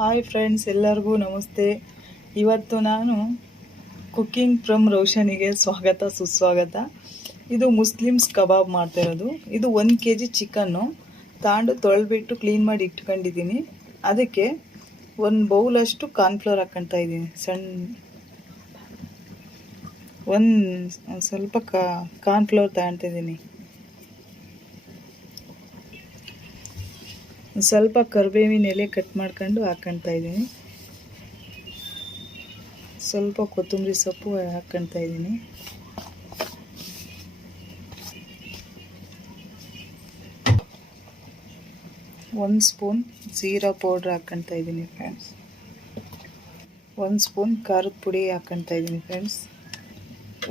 Hi friends, ಎಲ್ಲರಿಗೂ ನಮಸ್ತೆ. ಇವತ್ತು ನಾನು ಕುಕ್ಕಿಂಗ್ ಫ್ರಮ್ ರೋಷನಿಗೆ ಸ್ವಾಗತ ಸುಸ್ವಾಗತ. ಇದು ಮುಸ್ಲಿಮ್ಸ್ ಕಬಾಬ್ ಮಾಡ್ತಿರೋದು. ಇದು 1 kg ಚಿಕನ್ನು ತಾಂಡು ತೊಳೆದ್ಬಿಟ್ಟು ಕ್ಲೀನ್ ಮಾಡಿ ಇಟ್ಕೊಂಡಿದ್ದೀನಿ. ಅದಕ್ಕೆ 1 ಬೌಲಷ್ಟು ಕಾರ್ನ್ಫ್ಲವರ್ ಹಾಕ್ಕೊಳ್ತಾ ಇದ್ದೀನಿ. ಸ್ವಲ್ಪ ಕಾರ್ನ್ಫ್ಲವರ್ ತಗೊಳ್ತಿದ್ದೀನಿ. ಸ್ವಲ್ಪ ಕರಿಬೇವಿನ ಎಲೆ ಕಟ್ ಮಾಡ್ಕೊಂಡು ಹಾಕ್ಕೊಳ್ತಾ ಇದ್ದೀನಿ. ಸ್ವಲ್ಪ ಕೊತ್ತಂಬರಿ ಸೊಪ್ಪು ಹಾಕ್ಕೊಳ್ತಾ ಇದ್ದೀನಿ. ಒಂದು ಸ್ಪೂನ್ ಜೀರಾ ಪೌಡ್ರ್ ಹಾಕ್ಕೊಳ್ತಾ ಇದ್ದೀನಿ ಫ್ರೆಂಡ್ಸ್. 1 ಸ್ಪೂನ್ ಖಾರದ ಪುಡಿ ಹಾಕ್ಕೊಳ್ತಾ ಇದ್ದೀನಿ ಫ್ರೆಂಡ್ಸ್.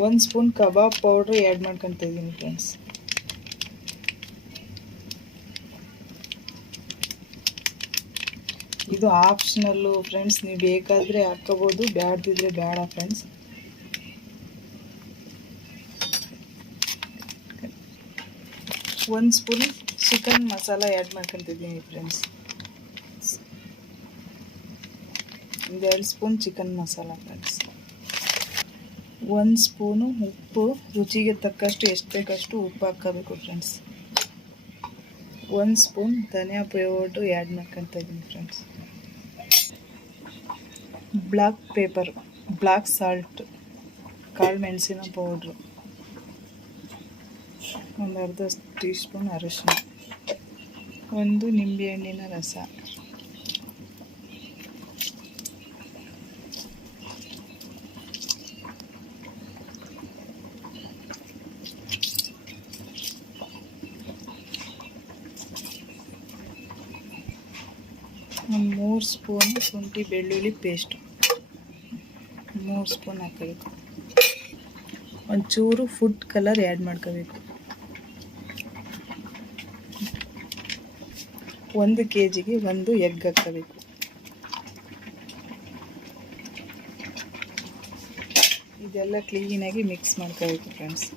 1 ಸ್ಪೂನ್ ಕಬಾಬ್ ಪೌಡ್ರ್ ಆ್ಯಡ್ ಮಾಡ್ಕೊಳ್ತಾ ಇದ್ದೀನಿ ಫ್ರೆಂಡ್ಸ್. ಇದು ಆಪ್ಷನಲ್ಲು ಫ್ರೆಂಡ್ಸ್, ನೀವು ಬೇಕಾದರೆ ಹಾಕ್ಕೋಬೋದು, ಬೇಡದಿದ್ರೆ ಬೇಡ ಫ್ರೆಂಡ್ಸ್. ಒಂದು ಸ್ಪೂನ್ ಚಿಕನ್ ಮಸಾಲ ಆ್ಯಡ್ ಮಾಡ್ಕೊತಿದ್ದೀನಿ friends. 2 spoon chicken masala friends. 1 spoon ಉಪ್ಪು, ರುಚಿಗೆ ತಕ್ಕಷ್ಟು ಎಷ್ಟು ಬೇಕಷ್ಟು ಉಪ್ಪು ಹಾಕ್ಕೋಬೇಕು ಫ್ರೆಂಡ್ಸ್. 1 ಸ್ಪೂನ್ ಧನಿಯಾ ಪೌಡ್ರು ಆ್ಯಡ್ ಮಾಡ್ಕೊತಾ ಇದ್ದೀನಿ friends. Black pepper, black salt, ಕಾಳು ಮೆಣಸಿನ ಪೌಡ್ರು, 1 ಅರ್ಧ ಟೀ ಸ್ಪೂನ್ ಅರಿಶಿನ, 1 ನಿಂಬೆಹಣ್ಣಿನ ರಸ, ಒಂದು 3 ಸ್ಪೂನ್ ಶುಂಠಿ ಬೆಳ್ಳುಳ್ಳಿ ಪೇಸ್ಟು 3 ಸ್ಪೂನ್ ಹಾಕಬೇಕು. ಒಂಚೂರು ಫುಡ್ ಕಲರ್ ಆ್ಯಡ್ ಮಾಡ್ಕೋಬೇಕು. 1 kgಗೆ 1 ಎಗ್ ಹಾಕಬೇಕು. ಇದೆಲ್ಲ ಕ್ಲೀನಾಗಿ ಮಿಕ್ಸ್ ಮಾಡ್ಕೋಬೇಕು ಫ್ರೆಂಡ್ಸ್.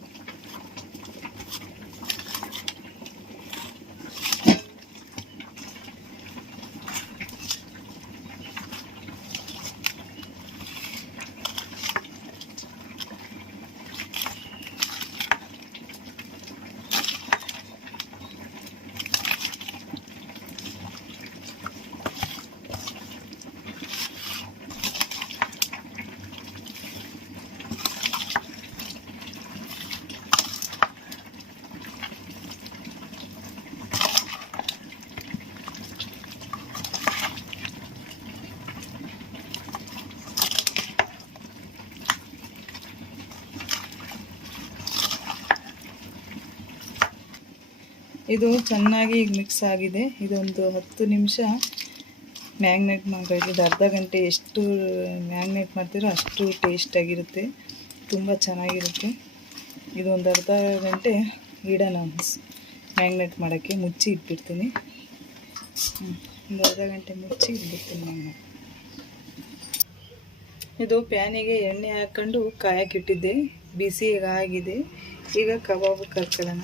ಇದು ಚೆನ್ನಾಗಿ ಈಗ ಮಿಕ್ಸ್ ಆಗಿದೆ. ಇದೊಂದು 10 ನಿಮಿಷ ಮ್ಯಾಗ್ನೇಟ್ ಮಾಡಬೇಕು. ಇದು ಅರ್ಧ ಗಂಟೆ ಎಷ್ಟು ಮ್ಯಾಗ್ನೇಟ್ ಮಾಡ್ತೀರೋ ಅಷ್ಟು ಟೇಸ್ಟಾಗಿರುತ್ತೆ, ತುಂಬ ಚೆನ್ನಾಗಿರುತ್ತೆ. ಇದೊಂದು ಅರ್ಧ ಗಂಟೆ ಇಡೋಣ ಮ್ಯಾಗ್ನೇಟ್ ಮಾಡೋಕ್ಕೆ. ಮುಚ್ಚಿ ಇಟ್ಬಿಡ್ತೀನಿ. ಒಂದು ಅರ್ಧ ಗಂಟೆ ಮುಚ್ಚಿ ಇಟ್ಬಿಡ್ತೀನಿ ಮ್ಯಾಗ್ನೇಟ್. ಇದು ಪ್ಯಾನಿಗೆ ಎಣ್ಣೆ ಹಾಕ್ಕೊಂಡು ಕಾಯಕ್ಕಿಟ್ಟಿದ್ದೆ, ಬಿಸಿ ಆಗಿದೆ. ಈಗ ಕಬಾಬ್ ಕರ್ಕೊಳ್ಳೋಣ.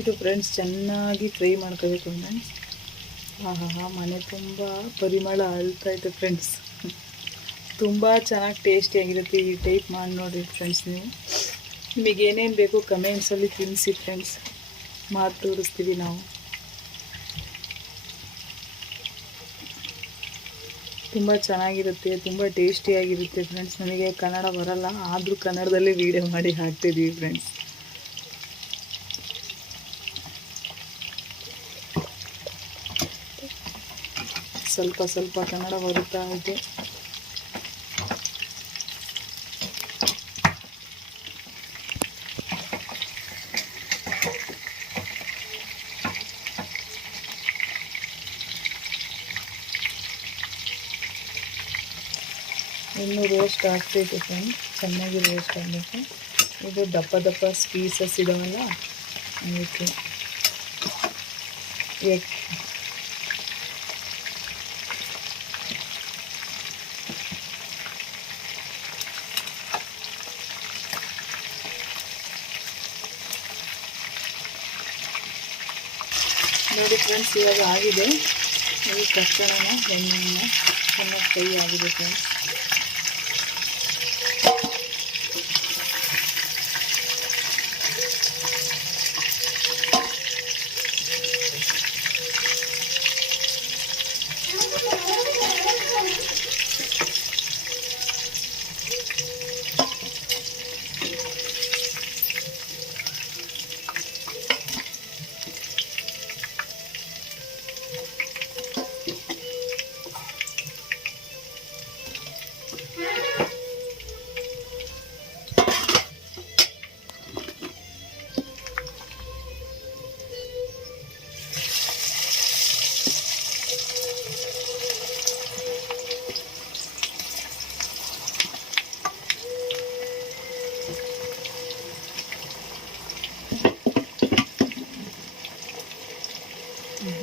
ಇದು ಫ್ರೆಂಡ್ಸ್ ಚೆನ್ನಾಗಿ ಫ್ರೈ ಮಾಡ್ಕೋಬೇಕು ಫ್ರೆಂಡ್ಸ್. ಮನೆ ತುಂಬ ಪರಿಮಳ ಅಳ್ತಾಯಿತ್ತು ಫ್ರೆಂಡ್ಸ್. ತುಂಬ ಚೆನ್ನಾಗಿ ಟೇಸ್ಟಿಯಾಗಿರುತ್ತೆ. ಈ ಟೈಪ್ ಮಾಡಿ ನೋಡಿರಿ ಫ್ರೆಂಡ್ಸ್. ನಿಮಗೆ ಏನೇನು ಬೇಕು ಕಮೆಂಟ್ಸಲ್ಲಿ ತಿಳಿಸಿ ಫ್ರೆಂಡ್ಸ್, ಮಾಡಿ ತೋರಿಸ್ತೀವಿ ನಾವು. ತುಂಬ ಚೆನ್ನಾಗಿರುತ್ತೆ, ತುಂಬ ಟೇಸ್ಟಿಯಾಗಿರುತ್ತೆ ಫ್ರೆಂಡ್ಸ್. ನಮಗೆ ಕನ್ನಡ ಬರಲ್ಲ, ಆದರೂ ಕನ್ನಡದಲ್ಲೇ ವೀಡಿಯೋ ಮಾಡಿ ಹಾಕ್ತಿದ್ದೀವಿ ಫ್ರೆಂಡ್ಸ್. ಸ್ವಲ್ಪ ಸ್ವಲ್ಪ ಕನ್ನಡ ಬರುತ್ತಾ ಇದೆ. ಇನ್ನೂ ರೋಸ್ಟ್ ಆಗ್ತೈತೆ ಫ್ರೆಂಡ್, ಚೆನ್ನಾಗಿ ರೋಸ್ಟ್ ಆಗಬೇಕು. ಇದು ದಪ್ಪ ದಪ್ಪ ಪೀಸಸ್ ಇದಾವಲ್ಲ ಅದಕ್ಕೆ ನೋಡಿ ಫ್ರೆಂಡ್ಸ್, ಇವಾಗ ಆಗಿದೆ. ಇದು ತಕ್ಷಣ ಎಣ್ಣೆಯನ್ನು ಚೆನ್ನಾಗಿ ಫ್ರೈ ಆಗಿದೆ ಫ್ರೆಂಡ್ಸ್.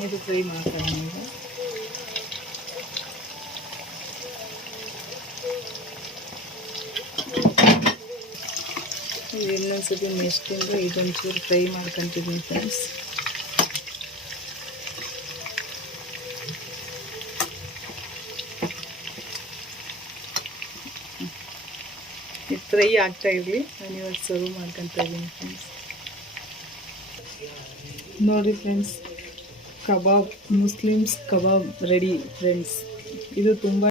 ಇದು ಫ್ರೈ ಮಾಡ್ತಾರೆ ಈಗ. ಇನ್ನೊಂದ್ಸತಿ ನೆಕ್ಸ್ಟಿಂದ ಇದೊಂಚೂರು ಫ್ರೈ ಮಾಡ್ಕೊತಿದ್ದೀನಿ ಫ್ರೆಂಡ್ಸ್. ಇದು ಫ್ರೈ ಆಗ್ತಾ ಇರಲಿ, ನಾನು ಇವಾಗ ಸರ್ವ್ ಮಾಡ್ಕೊತಾ ಇದ್ದೀನಿ ಫ್ರೆಂಡ್ಸ್. ನೋಡಿ ಫ್ರೆಂಡ್ಸ್, ಕಬಾಬ್, ಮುಸ್ಲಿಮ್ಸ್ ಕಬಾಬ್ ರೆಡಿ ಫ್ರೆಂಡ್ಸ್. ಇದು ತುಂಬ